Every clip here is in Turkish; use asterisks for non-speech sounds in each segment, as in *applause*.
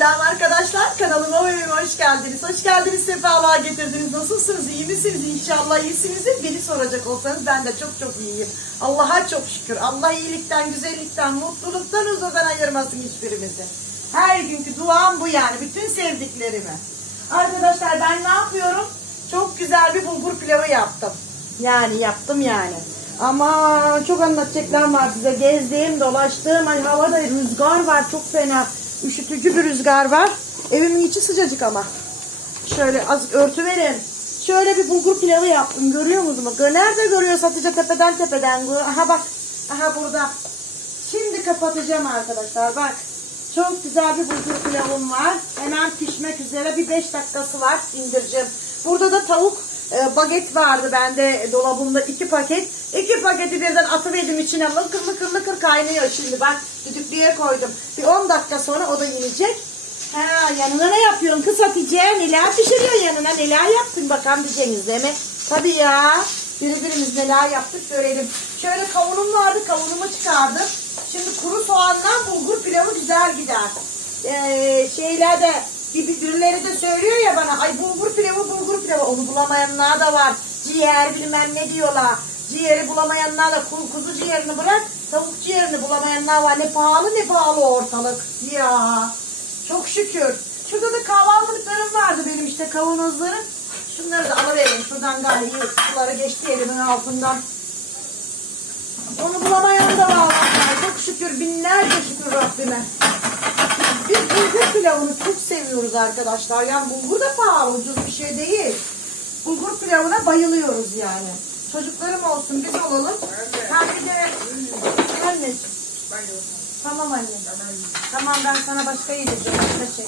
Selam arkadaşlar. Kanalıma ve hoş geldiniz. Hoş geldiniz, sefalığa getirdiniz. Nasılsınız? İyi misiniz? İnşallah iyisinizdir. Beni soracak olsanız ben de çok çok iyiyim. Allah'a çok şükür. Allah iyilikten, güzellikten, mutluluktan, huzurdan ayırmasın hiçbirimizi. Her günkü duam bu yani. Bütün sevdiklerimi. Arkadaşlar ben ne yapıyorum? Çok güzel bir bulgur pilavı yaptım. Yani yaptım yani. Ama çok anlatacaklarım var size. Gezdiğim, dolaştığım, hani havada rüzgar var çok fena. Üşütücü bir rüzgar var. Evimin içi sıcacık ama. Şöyle az örtü verin. Şöyle bir bulgur pilavı yaptım. Görüyor musunuz? Nerede görüyor Hatice tepeden tepeden? Aha bak. Aha burada. Şimdi kapatacağım arkadaşlar. Bak. Çok güzel bir bulgur pilavım var. Hemen pişmek üzere. Bir 5 dakikası var. indireceğim. Burada da tavuk e, baget vardı bende dolabımda iki paket. İki paketi birden atıverdim içine. Lıkır lıkır lıkır kaynıyor şimdi. Ben düdüklüye koydum. Bir 10 dakika sonra o da yenecek. Ha yanına ne yapıyorsun kız Hatice? Neler pişiriyorsun yanına? Neler yaptın bakalım diyeceğiniz değil mi? Tabii ya. Birbirimiz neler yaptık görelim. Şöyle kavunum vardı kavunumu çıkardım. Şimdi kuru soğandan bulgur pilavı güzel gider. Ee, şeyler bir- birileri de söylüyor ya bana ay bulgur pilavı bulgur pilavı onu bulamayanlar da var. Ciğer bilmem ne diyorlar. Ciğeri bulamayanlar da ku- kuzu ciğerini bırak tavuk ciğerini bulamayanlar var. Ne pahalı ne pahalı ortalık. Ya çok şükür. Şurada da kahvaltılıklarım vardı benim işte kavanozlarım. Şunları da alıvereyim şuradan gayet suları geçti elimin altından. Onu bulamayan da var. Çok şükür binlerce şükür Rabbime. Biz bulgur pilavını çok seviyoruz arkadaşlar. Yani bulgur da pahalı ucuz bir şey değil. Bulgur pilavına bayılıyoruz yani. Çocuklarım olsun biz olalım. Bir de anneciğim. Tamam anne. Tamam ben sana başka yedireceğim. Başka şey.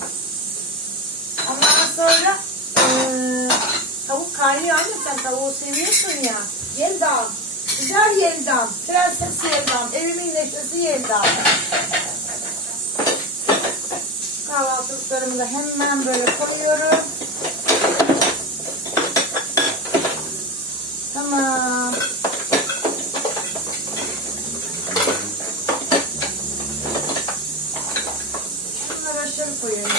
Ondan sonra eee, tavuk kaynıyor anne sen tavuğu seviyorsun ya. Yeldam. Güzel Yeldam. Prenses Yeldam. Evimin neşesi Yeldam. Kahvaltılıklarımı da hemen böyle koyuyorum. Tamam. Şunları aşağı koyuyorum.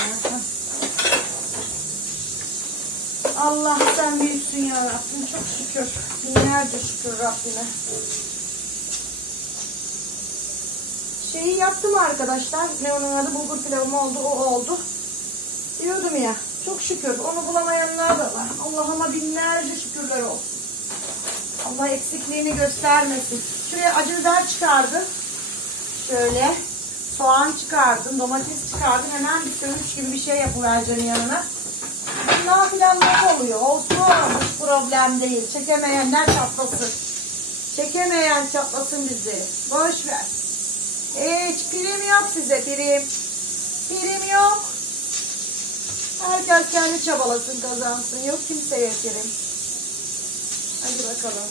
Allah sen büyüksün ya Rabbim. Çok şükür. Binlerce şükür Rabbime. Şeyi yaptım arkadaşlar. Ne onun adı bulgur pilavım oldu. O oldu. Diyordum ya. Çok şükür. Onu bulamayanlar da var. Allah'ıma binlerce şükürler olsun. Allah eksikliğini göstermesin. Şuraya acı biber çıkardım. Şöyle. Soğan çıkardım. Domates çıkardım. Hemen bir sövüş gibi bir şey yapıvereceğim yanına. Bunlar filan ne oluyor? Olsun. Hiç problem değil. Çekemeyenler çatlasın. Çekemeyen çatlasın bizi. Boş ver. Hiç prim yok size prim. Prim yok. Herkes kendi çabalasın kazansın. Yok kimseye prim. Hadi bakalım.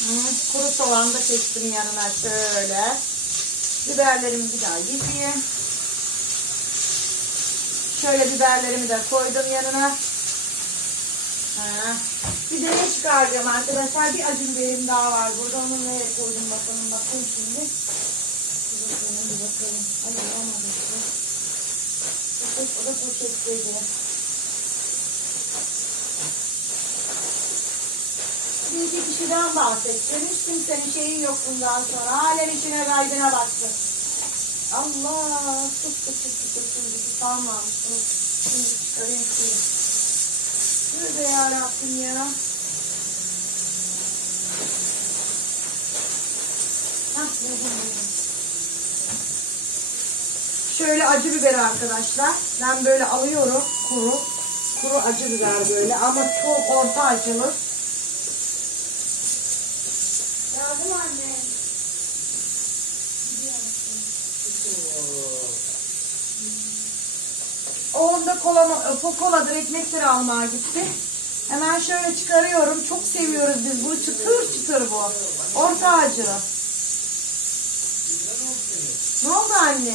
Hı, Kuru soğan da kestim yanına şöyle. Biberlerimi bir daha yıkayayım. Şöyle biberlerimi de koydum yanına. Ha. Bir de ne çıkaracağım arkadaşlar? Bir acı biberim daha var burada. Onu nereye koydum bakalım bakayım şimdi. Bir bakalım bir bakalım. Ay o da poşetteydi. Bir iki kişiden bahsedeceğim. Hiç kimsenin şeyi yok bundan sonra. Halen işine kaydına baktı. Allah! Tut tut tut tut tut tut. Bunu Şimdi çıkarayım suyu. Şurada ya ya. Hah buldum buldum. Şöyle acı biber arkadaşlar. Ben böyle alıyorum kuru. Kuru acı biber böyle ama çok orta acılı. Yardım anne. Orada kola, koladır ekmekleri almaya gitti. Hemen şöyle çıkarıyorum. Çok seviyoruz biz bunu. Çıtır çıtır bu. Orta acı. Ne oldu anne?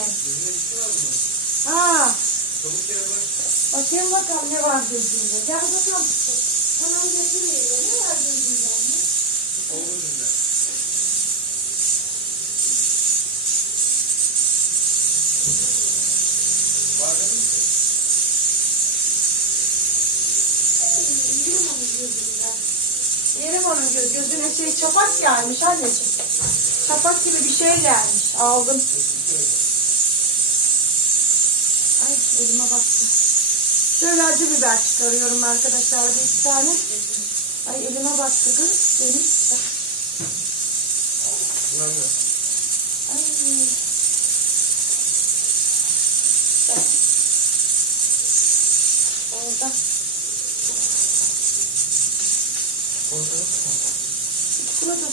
Ha. Bakayım bakalım ne var gözünde. Gel bakalım. Tamam getireyim. Ne var gözünde Yerim onun göz, gözüne şey çapak gelmiş anneciğim. Çapak gibi bir şey gelmiş. Aldım. Ay elime baktı. Şöyle acı biber çıkarıyorum arkadaşlar bir iki tane. Ay elime baktı kız benim. Ay.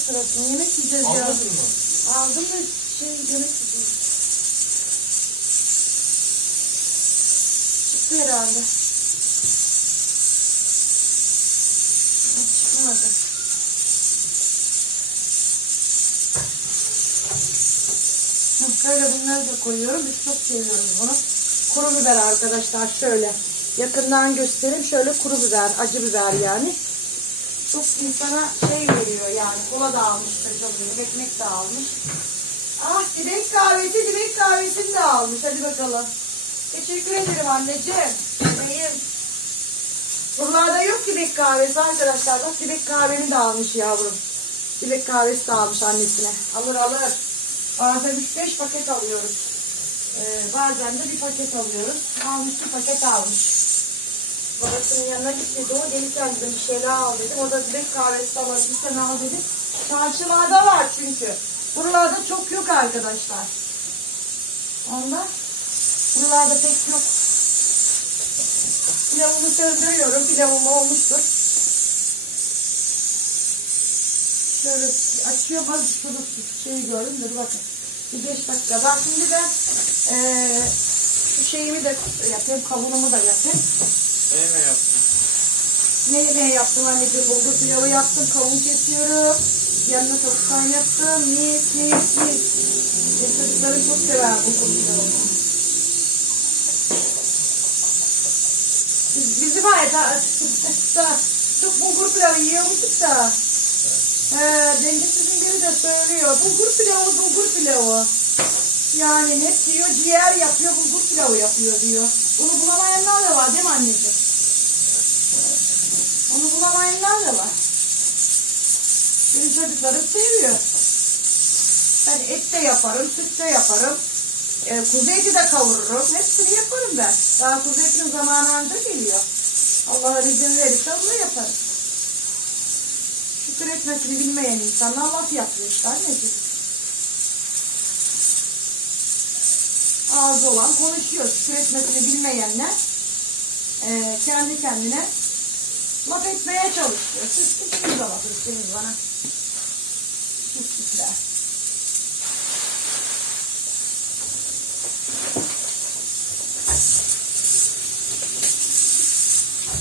Çikolata sırası mı? Yemek yiyeceğiz ya. Aldım da şey yemek yiyeceğiz. Çıktı herhalde. Ha, Çıkmadı. Böyle bunları da koyuyorum. Biz çok seviyoruz bunu. Kuru biber arkadaşlar şöyle. Yakından göstereyim. Şöyle kuru biber, acı biber yani. Çok insana şey veriyor yani. Kola da almış çocuğum. Ekmek de. Ah dibek kahvesi, dibek kahvesini de almış. Hadi bakalım. Teşekkür ederim anneciğim. Benim. Buralarda yok dibek kahvesi arkadaşlar. Bak dibek kahveni de almış yavrum. Dibek kahvesi de almış annesine. Alır alır. Bazen 3-5 paket alıyoruz. Ee, bazen de bir paket alıyoruz. Almış bir paket almış. Babasının yanına gitti. O gelirken dedim bir şeyler al dedim. Orada direkt kahvesi alalım. Bir tane al dedim. Çarşılarda var çünkü. Buralarda çok yok arkadaşlar. Ondan buralarda pek yok. Pilavımı söndürüyorum. Pilavım olmuştur. Şöyle açıyor bak şurada şeyi gördüm dur bakın. Bir beş dakika. Ben şimdi ben eee şu şeyimi de yapayım. Kavunumu da yapayım. Ne yaptın? Ne ne yaptım anneciğim? Bulgur pilavı yaptım. Kavun kesiyorum. Yanına tavuk kaynattım. Mis mis mis. Benim çocuklarım çok sever bulgur pilavını. Biz, bizim hayata da çok bulgur pilavı yiyormuşuz da. He, dengesizin biri de söylüyor. Bulgur pilavı, bulgur pilavı. Yani ne diyor? Ciğer yapıyor, bulgur pilavı yapıyor diyor. Bunu bulamayanlar da var değil mi anneciğim? Bulamayanlar da var. Benim çocuklarım seviyor. Ben et de yaparım, süt de yaparım. E, kuzu eti de kavururum. Hepsini yaparım ben. Daha kuzu etinin zamanı anca geliyor. Allah izin verirse da yaparım. Şükür etmesini bilmeyen insanlar laf yapıyor işte anneciğim. Ağzı olan konuşuyor. Şükür etmesini bilmeyenler e, kendi kendine laf etmeye çalışıyor. Siz kimsiniz ama Hüseyiniz bana. Pislikler.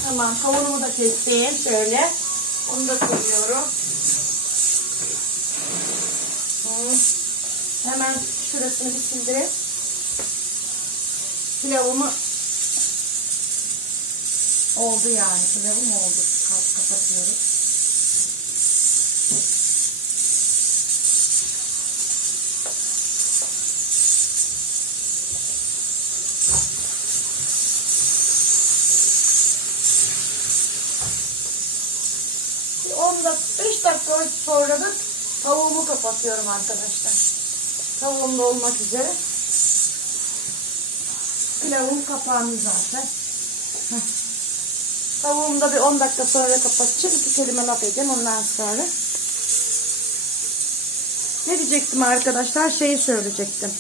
Tamam kavunumu da kestim şöyle. Onu da koyuyorum. Hemen şurasını bir sildireyim. Pilavımı oldu yani. Pilavım oldu. Kap kapatıyorum. Bir 10 dakika, 5 dakika sonra da tavuğumu kapatıyorum arkadaşlar. Tavuğum olmak üzere. Pilavım kapandı zaten. Tavuğumu da bir 10 dakika sonra kapatacağım. İki kelime laf edeceğim ondan sonra. Ne diyecektim arkadaşlar? Şeyi söyleyecektim.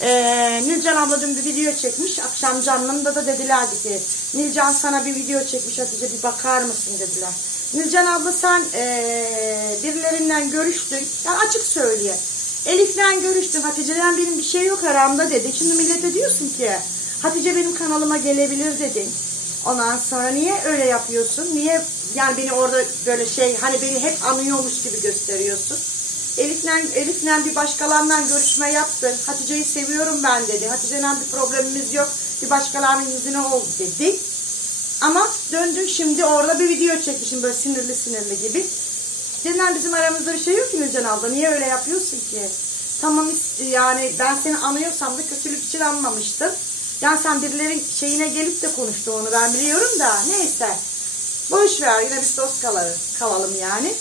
Ee, Nilcan abla dün bir video çekmiş. Akşam canlımda da dediler ki Nilcan sana bir video çekmiş Hatice bir bakar mısın dediler. Nilcan abla sen ee, birilerinden görüştün. Yani açık söyleye. Elif'le görüştüm. Hatice'den benim bir şey yok aramda dedi. Şimdi millete diyorsun ki Hatice benim kanalıma gelebilir dedin. Ondan sonra niye öyle yapıyorsun? Niye yani beni orada böyle şey hani beni hep anıyormuş gibi gösteriyorsun? Elif'le Elif'le bir başkalarından görüşme yaptı. Hatice'yi seviyorum ben dedi. Hatice'yle bir problemimiz yok. Bir başkalarının yüzüne oldu dedi. Ama döndün şimdi orada bir video çekmişim böyle sinirli sinirli gibi. Cenab bizim aramızda bir şey yok ki Nurcan abla. Niye öyle yapıyorsun ki? Tamam yani ben seni anıyorsam da kötülük için anmamıştım. Yani sen birilerin şeyine gelip de konuştu onu ben biliyorum da neyse. Boş ver yine biz dost kalalım, kalalım yani.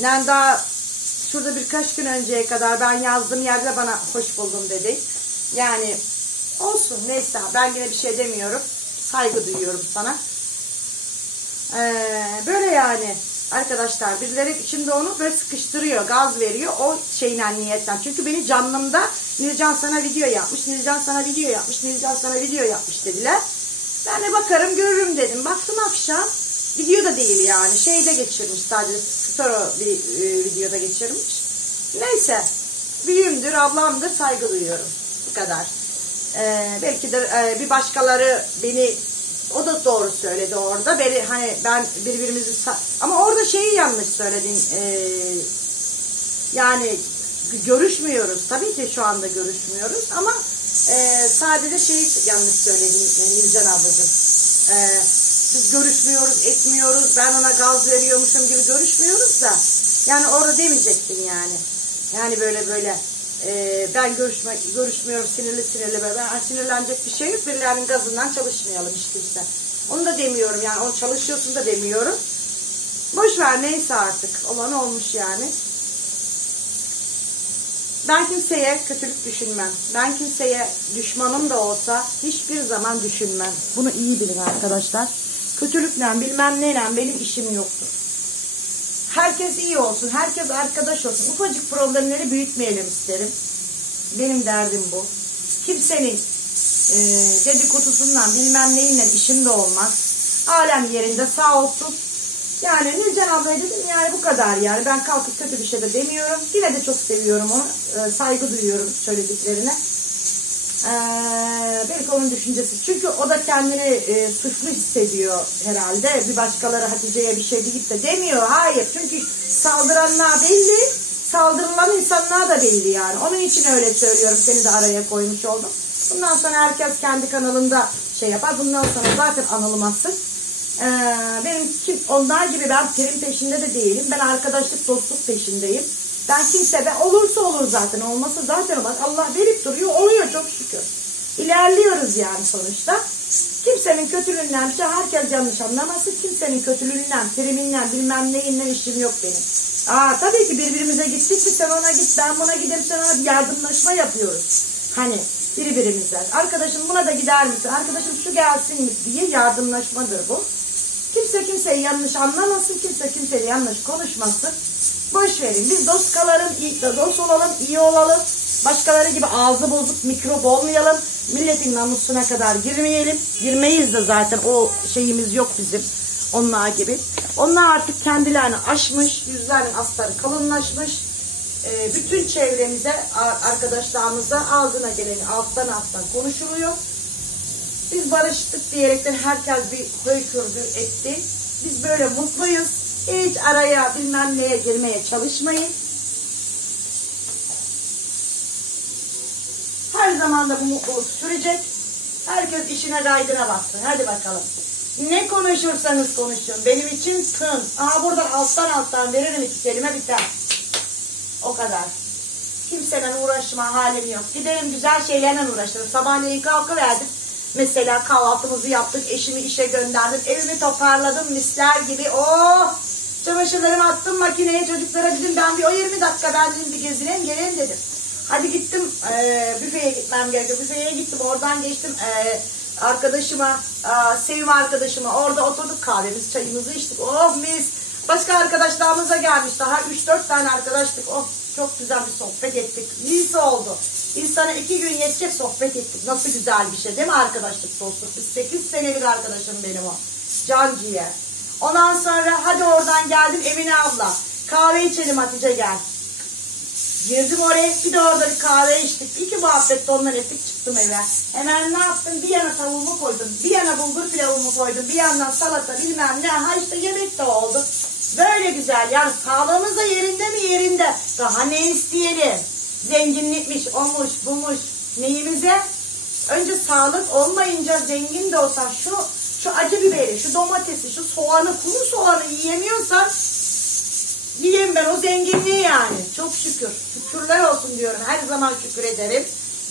Yani daha şurada birkaç gün önceye kadar ben yazdığım yerde bana hoş buldum dedi. Yani olsun neyse ben yine bir şey demiyorum. Saygı duyuyorum sana. Ee, böyle yani arkadaşlar birileri içinde onu böyle sıkıştırıyor, gaz veriyor o şeyden niyetten. Çünkü beni canlımda Nilcan sana video yapmış, Nilcan sana video yapmış, Nilcan sana video yapmış dediler. Ben de bakarım görürüm dedim. Baktım akşam video da değil yani şeyde geçirmiş sadece story bir e, videoda geçirmiş. Neyse büyüğümdür, ablamdır saygı duyuyorum. Bu kadar. Ee, belki de e, bir başkaları beni o da doğru söyledi orada. Beni hani ben birbirimizi ama orada şeyi yanlış söyledin. Ee, yani görüşmüyoruz. Tabii ki şu anda görüşmüyoruz ama e, sadece şeyi yanlış söyledin e, Nilcan ablacığım. E, biz görüşmüyoruz, etmiyoruz. Ben ona gaz veriyormuşum gibi görüşmüyoruz da. Yani orada demeyecektin yani. Yani böyle böyle e, ben görüşme, görüşmüyorum sinirli sinirli böyle. Ben sinirlenecek bir şey yok. Birilerinin gazından çalışmayalım hiç kimse. Onu da demiyorum yani. Onu çalışıyorsun da demiyorum. Boş ver neyse artık. Olan olmuş yani. Ben kimseye kötülük düşünmem. Ben kimseye düşmanım da olsa hiçbir zaman düşünmem. Bunu iyi bilin arkadaşlar. Kötülükle bilmem neyle benim işim yoktur. Herkes iyi olsun, herkes arkadaş olsun. Ufacık problemleri büyütmeyelim isterim. Benim derdim bu. Kimsenin e, dedikodusundan bilmem neyle işim de olmaz. Alem yerinde sağ olsun. Yani Nilcan ablaya dedim yani bu kadar yani. Ben kalkıp kötü bir şey de demiyorum. Yine de çok seviyorum onu. Ee, saygı duyuyorum söylediklerine. Ee, belki onun düşüncesi. Çünkü o da kendini e, suçlu hissediyor herhalde. Bir başkaları Hatice'ye bir şey deyip de demiyor. Hayır. Çünkü saldıranlar belli. Saldırılan insanlar da belli yani. Onun için öyle söylüyorum. Seni de araya koymuş oldum. Bundan sonra herkes kendi kanalında şey yapar. Bundan sonra zaten anılmazsın. Ee, benim onlar gibi ben prim peşinde de değilim. Ben arkadaşlık, dostluk peşindeyim. Ben kimse ben olursa olur zaten. Olmasa zaten olmaz. Allah verip duruyor. Oluyor çok şükür. İlerliyoruz yani sonuçta. Kimsenin kötülüğünden bir şey herkes yanlış anlamasın. Kimsenin kötülüğünden, priminden, bilmem neyinden işim yok benim. Aa tabii ki birbirimize gittik mi sen ona git ben buna gideyim sen ona bir yardımlaşma yapıyoruz. Hani birbirimize. Arkadaşım buna da gider misin? Arkadaşım şu gelsin mi diye yardımlaşmadır bu. Kimse kimseyi yanlış anlamasın, kimse kimseyle yanlış konuşmasın. Boş verin. Biz dost kalalım, dost olalım, iyi olalım. Başkaları gibi ağzı bozuk, mikrop olmayalım. Milletin namusuna kadar girmeyelim. Girmeyiz de zaten o şeyimiz yok bizim. Onlar gibi. Onlar artık kendilerini aşmış, yüzlerinin astarı kalınlaşmış. Ee, bütün çevremize, arkadaşlarımıza ağzına geleni alttan alttan konuşuluyor. Biz barıştık diyerekten herkes bir höykürdü etti. Biz böyle mutluyuz. Hiç araya bilmem neye girmeye çalışmayın. Her zaman da bu mutluluk sürecek. Herkes işine raydına baksın. Hadi bakalım. Ne konuşursanız konuşun. Benim için tın. Aha buradan alttan alttan veririm iki kelime biter. O kadar. Kimseyle uğraşma halim yok. Giderim güzel şeylerle uğraşırım. Sabahleyin kalkıverdim. Mesela kahvaltımızı yaptık. Eşimi işe gönderdim. Evimi toparladım misler gibi. Oh! Çamaşırlarımı attım makineye. Çocuklara dedim ben bir o 20 dakika ben dedim bir gezineyim geleyim dedim. Hadi gittim eee büfeye gitmem gerekiyor. Büfeye gittim oradan geçtim eee arkadaşıma, aa, Sevim arkadaşıma orada oturduk kahvemiz çayımızı içtik. Oh mis! Başka arkadaşlarımıza gelmiş daha 3-4 tane arkadaştık. Oh çok güzel bir sohbet ettik. Mis oldu. İnsana iki gün yetecek sohbet ettik. Nasıl güzel bir şey değil mi arkadaşlık dostluk? Biz 8 senelik arkadaşım benim o. Can ciğer. Ondan sonra hadi oradan geldim Emine abla. Kahve içelim Hatice gel. Girdim oraya bir de orada bir kahve içtik. İki muhabbet de ondan ettik çıktım eve. Hemen ne yaptım? Bir yana tavuğumu koydum. Bir yana bulgur pilavımı koydum. Bir yandan salata bilmem ne. Ha işte yemek de oldu. Böyle güzel. Yani sağlığımız da yerinde mi yerinde. Daha ne isteyelim? Zenginlikmiş, omuş, bumuş. Neyimize? Önce sağlık olmayınca zengin de olsan şu şu acı biberi, şu domatesi, şu soğanı, kuru soğanı yiyemiyorsan Diyeyim ben o zenginliği yani. Çok şükür. Şükürler olsun diyorum. Her zaman şükür ederim.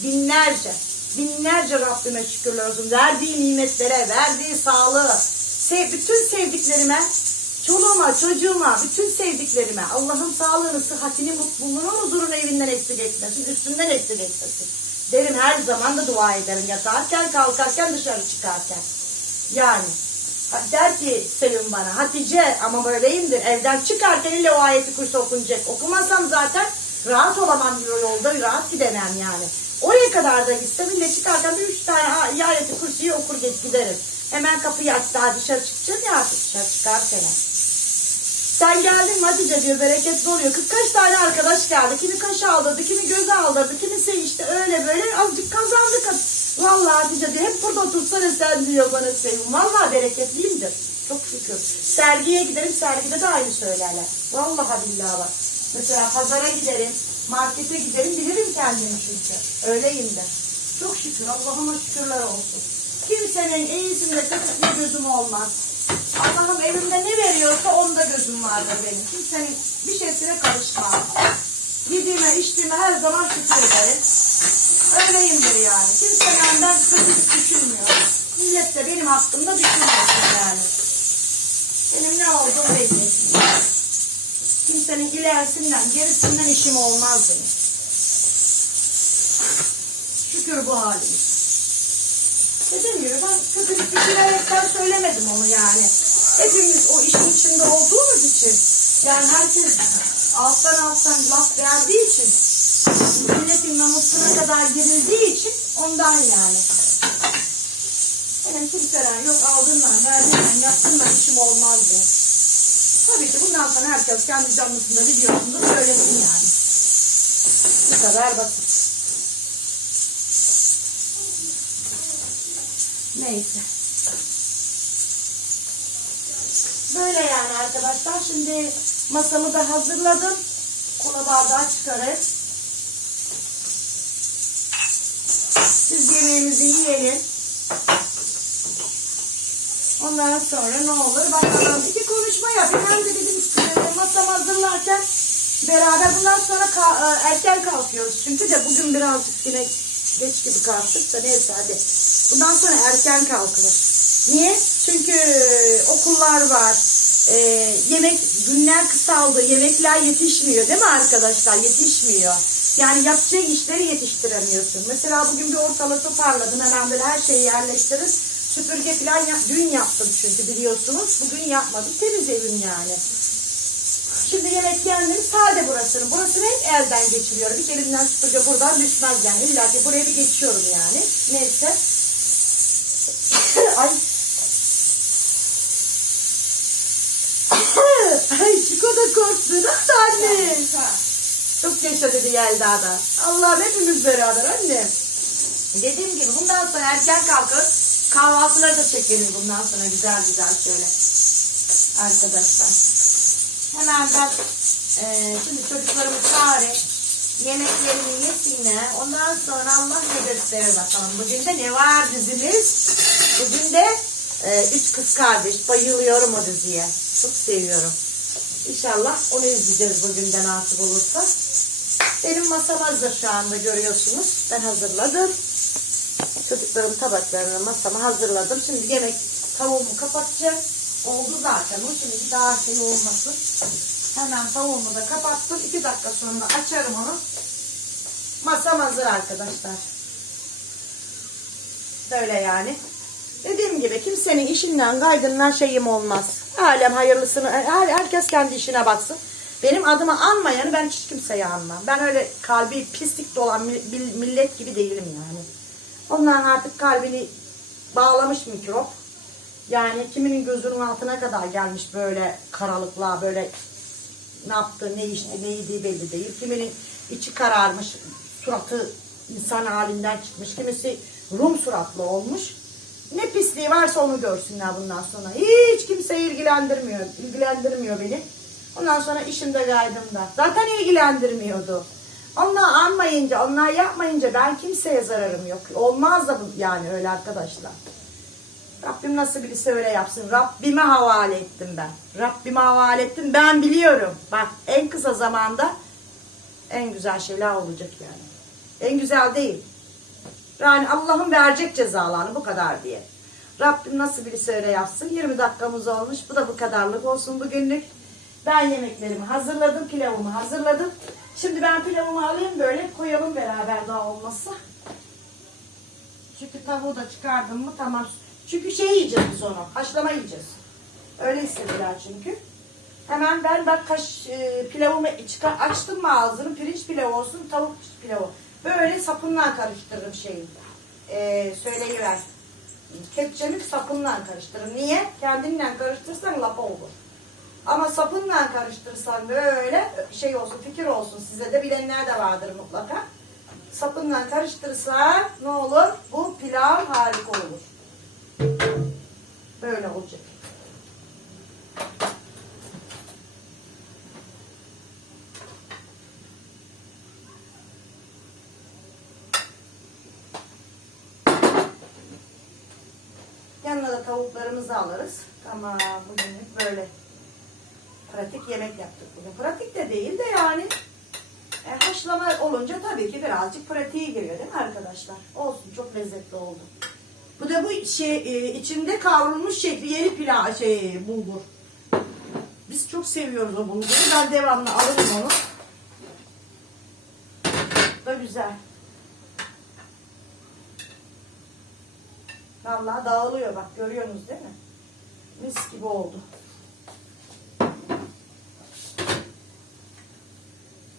Binlerce. Binlerce Rabbime şükürler olsun. Verdiği nimetlere, verdiği sağlığı. Sev, bütün sevdiklerime, çoluğuma, çocuğuma, bütün sevdiklerime Allah'ın sağlığını, sıhhatini, mutluluğunu, huzurunu evinden eksik etmesin. Üstümden eksik etmesin. Derim her zaman da dua ederim. Yatarken, kalkarken, dışarı çıkarken. Yani der ki Sevim bana Hatice ama böyleyimdir evden çıkarken ille o ayeti kursu okunacak. Okumazsam zaten rahat olamam diyor yolda rahat gidemem yani. Oraya kadar da gitsem ille çıkarken bir üç tane ayeti kursuyu okur giderim. Hemen kapıyı aç daha dışarı çıkacağız ya artık dışarı çıkarken. Sen geldin Hatice diyor bereketli oluyor. Kız kaç tane arkadaş geldi. Kimi kaş aldırdı, kimi göze aldırdı, kimisi işte öyle böyle azıcık kazandık. Vallahi Hatice diyor hep burada otursana sen diyor bana sevim. Vallahi bereketliyimdir. Çok şükür. Sergiye giderim sergide de aynı söylerler. Vallahi billahi bak. Mesela pazara giderim, markete giderim bilirim kendimi çünkü. Öyleyimdir. Çok şükür Allah'ıma şükürler olsun. Kimsenin iyisinde kötüsünde gözüm olmaz. Allah'ım elimde ne veriyorsa onda gözüm vardır benim. Kimsenin bir şeysine karışmam. Yediğime içtiğime her zaman şükür ederim. Öyleyimdir yani. Kimse benden kötülük düşünmüyor. Millet de benim hakkımda düşünmesin yani. Benim ne olduğum belli. Kimsenin ilerisinden, gerisinden işim olmaz benim. Şükür bu halimiz. Dediğim gibi ben kötülük düşünerekten söylemedim onu yani. Hepimiz o işin içinde olduğumuz için yani herkes alttan alttan laf verdiği için milletin namusuna kadar girildiği için ondan yani. Benim kimseden yok aldığından, verdiğinden, yaptığından işim olmazdı. Tabii ki bundan sonra herkes kendi canlısında videosunda söylesin yani. Bu kadar basit. Neyse. Böyle yani arkadaşlar. Şimdi masamı da hazırladım. Kola bardağı çıkarıp biz yiyelim. Ondan sonra ne olur bakalım. İki konuşma yapayım. Hem de dedim masam hazırlarken beraber bundan sonra ka- e, erken kalkıyoruz. Çünkü de bugün birazcık yine geç gibi kalktık da neyse hadi. Bundan sonra erken kalkılır. Niye? Çünkü okullar var. E, yemek günler kısaldı. Yemekler yetişmiyor değil mi arkadaşlar? Yetişmiyor. Yani yapacak işleri yetiştiremiyorsun. Mesela bugün bir ortalığı toparladım. Hemen böyle her şeyi yerleştirir. Süpürge falan yap, dün yaptım çünkü biliyorsunuz. Bugün yapmadım. Temiz evim yani. Şimdi yemek yendim. Sade burasını. Burasını hep elden geçiriyorum. Hiç elimden süpürge buradan düşmez yani. İlla ki buraya bir geçiyorum yani. Neyse. *coughs* Ay. *coughs* Ay Çiko da korktu. Nasıl anne? Çok yaşa dedi Yelda da. Allah'ım hepimiz beraber anne. Dediğim gibi bundan sonra erken kalkıp kahvaltıları da çekeriz bundan sonra güzel güzel şöyle. Arkadaşlar. Hemen ben e, şimdi çocuklarımı çağırayım. Yemeklerini yesinler. Ondan sonra Allah ne gösterir bakalım. Bugün de ne var dizimiz? Bugün de e, Üç Kız Kardeş. Bayılıyorum o diziye. Çok seviyorum. İnşallah onu izleyeceğiz bugün de nasip olursa. Benim masam hazır şu anda görüyorsunuz. Ben hazırladım. Çocuklarım tabaklarını masamı hazırladım. Şimdi yemek tavuğumu kapatacağım. Oldu zaten. O şimdi daha şey olmasın. Hemen tavuğumu da kapattım. İki dakika sonra açarım onu. Masam hazır arkadaşlar. Böyle yani. Dediğim gibi kimsenin işinden kaydından şeyim olmaz. Alem hayırlısını, her, herkes kendi işine baksın. Benim adımı anmayanı ben hiç kimseye anmam. Ben öyle kalbi pislik dolan mil- millet gibi değilim yani. Onların artık kalbini bağlamış mikrop. Yani kiminin gözünün altına kadar gelmiş böyle karalıklar, böyle ne yaptı, ne içti, ne yediği belli değil. Kiminin içi kararmış, suratı insan halinden çıkmış. Kimisi Rum suratlı olmuş. Ne pisliği varsa onu görsünler bundan sonra. Hiç kimse ilgilendirmiyor. ilgilendirmiyor beni. Ondan sonra işimde gaydımda. Zaten ilgilendirmiyordu. Onlar anmayınca, onlar yapmayınca ben kimseye zararım yok. Olmaz da bu yani öyle arkadaşlar. Rabbim nasıl bilirse öyle yapsın. Rabbime havale ettim ben. Rabbime havale ettim. Ben biliyorum. Bak en kısa zamanda en güzel şeyler olacak yani. En güzel değil. Yani Allah'ın verecek cezalarını bu kadar diye. Rabbim nasıl bilirse öyle yapsın. 20 dakikamız olmuş. Bu da bu kadarlık olsun bugünlük. Ben yemeklerimi hazırladım. Pilavımı hazırladım. Şimdi ben pilavımı alayım böyle koyalım beraber daha olmazsa. Çünkü tavuğu da çıkardım mı tamam. Çünkü şey yiyeceğiz biz onu. Haşlama yiyeceğiz. Öyle istediler çünkü. Hemen ben bak kaş, e, pilavımı çıkar, açtım mı ağzını pirinç pilavı olsun tavuk pilavı. Böyle sapınla karıştırırım şeyi. E, söyleyiver. Kepçemi sapınla karıştırırım. Niye? Kendinle karıştırırsan lapa olur. Ama sapınla karıştırırsan böyle şey olsun fikir olsun size de bilenler de vardır mutlaka. Sapınla karıştırırsan ne olur? Bu pilav harika olur. Böyle olacak. Yanına da tavuklarımızı alırız. Tamam bugünlük böyle pratik yemek yaptık bugün. Pratik de değil de yani e, haşlama olunca tabii ki birazcık pratiğe giriyor değil mi arkadaşlar? Olsun çok lezzetli oldu. Bu da bu şey e, içinde kavrulmuş şehriyeli pilav şey bulgur. Biz çok seviyoruz o bulguru. Ben devamlı alırım onu. Da güzel. Vallahi dağılıyor bak görüyorsunuz değil mi? Mis gibi oldu.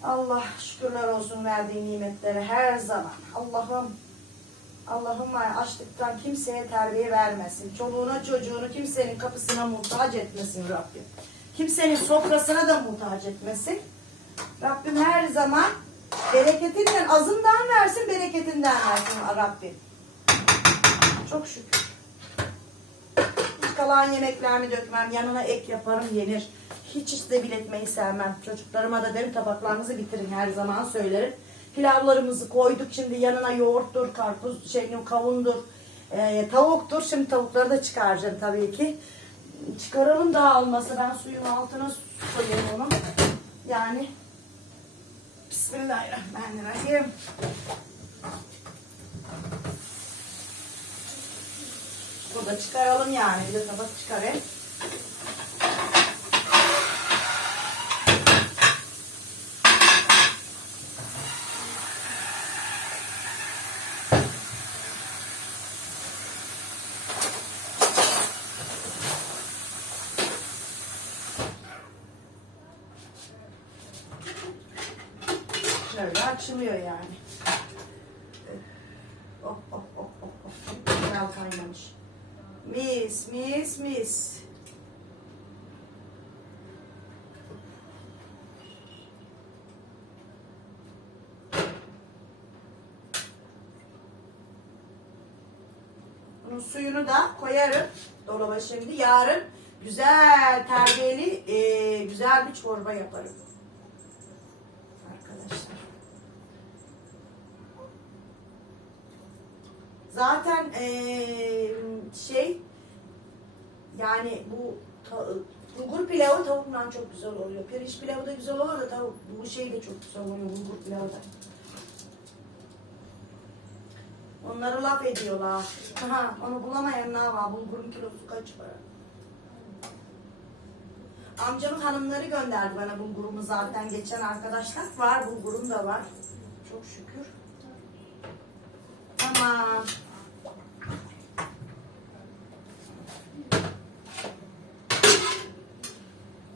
Allah şükürler olsun verdiği nimetlere her zaman. Allah'ım Allah'ım açlıktan kimseye terbiye vermesin. Çoluğuna çocuğunu kimsenin kapısına muhtaç etmesin Rabbim. Kimsenin sofrasına da muhtaç etmesin. Rabbim her zaman bereketinden azından versin, bereketinden versin Rabbim. Çok şükür. Hiç kalan yemeklerimi dökmem. Yanına ek yaparım yenir. Hiç istebil etmeyi sevmem. Çocuklarıma da derim tabaklarınızı bitirin her zaman söylerim. Pilavlarımızı koyduk şimdi yanına yoğurttur, karpuz, şey, kavundur, e, tavuktur. Şimdi tavukları da çıkaracağım tabii ki. Çıkaralım daha olmasa ben suyun altına koyayım onu. Yani Bismillahirrahmanirrahim. Burada çıkaralım yani. Bir de tabak çıkarayım. Böyle açılıyor yani. Oh oh oh oh oh. Güzel kaynamış. Mis mis mis. Bunun suyunu da koyarım dolaba şimdi. Yarın güzel terbiyeli e, güzel bir çorba yaparım. Arkadaşlar. Zaten eee, şey yani bu ta- bulgur pilavı tavukla çok güzel oluyor. Pirinç pilavı da güzel olur da tavuk bu şey de çok güzel oluyor bulgur pilavı da. Onları laf ediyorlar. Aha, onu bulamayan ne var? Bulgurun kilosu kaç para? Amcamın hanımları gönderdi bana bulgurumu zaten geçen arkadaşlar. Var bulgurum da var. Çok şükür. Tamam.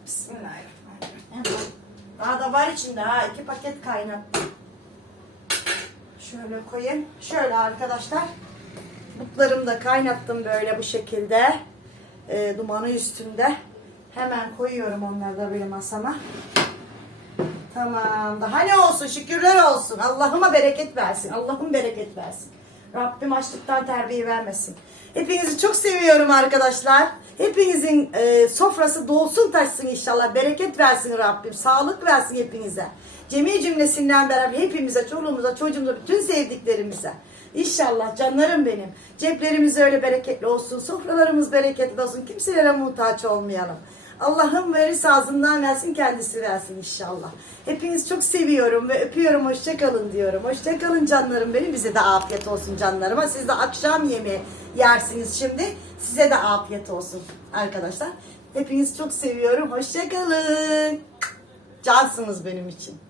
Bismillahirrahmanirrahim. Daha da var içinde ha. iki paket kaynattım. Şöyle koyayım. Şöyle arkadaşlar. Butlarımı da kaynattım böyle bu şekilde. Ee, dumanı üstünde. Hemen koyuyorum onları da böyle masama. Tamam. Daha ne olsun? Şükürler olsun. Allah'ıma bereket versin. Allah'ım bereket versin. Rabbim açlıktan terbiye vermesin. Hepinizi çok seviyorum arkadaşlar. Hepinizin e, sofrası dolsun taşsın inşallah. Bereket versin Rabbim. Sağlık versin hepinize. Cemi cümlesinden beraber hepimize, çoluğumuza, çocuğumuza, bütün sevdiklerimize. İnşallah canlarım benim. Ceplerimiz öyle bereketli olsun. Sofralarımız bereketli olsun. Kimselere muhtaç olmayalım. Allah'ım verirse ağzından versin kendisi versin inşallah. Hepinizi çok seviyorum ve öpüyorum. Hoşçakalın diyorum. Hoşçakalın canlarım benim. Bize de afiyet olsun canlarıma. Siz de akşam yemeği yersiniz şimdi. Size de afiyet olsun arkadaşlar. Hepinizi çok seviyorum. Hoşçakalın. Cansınız benim için.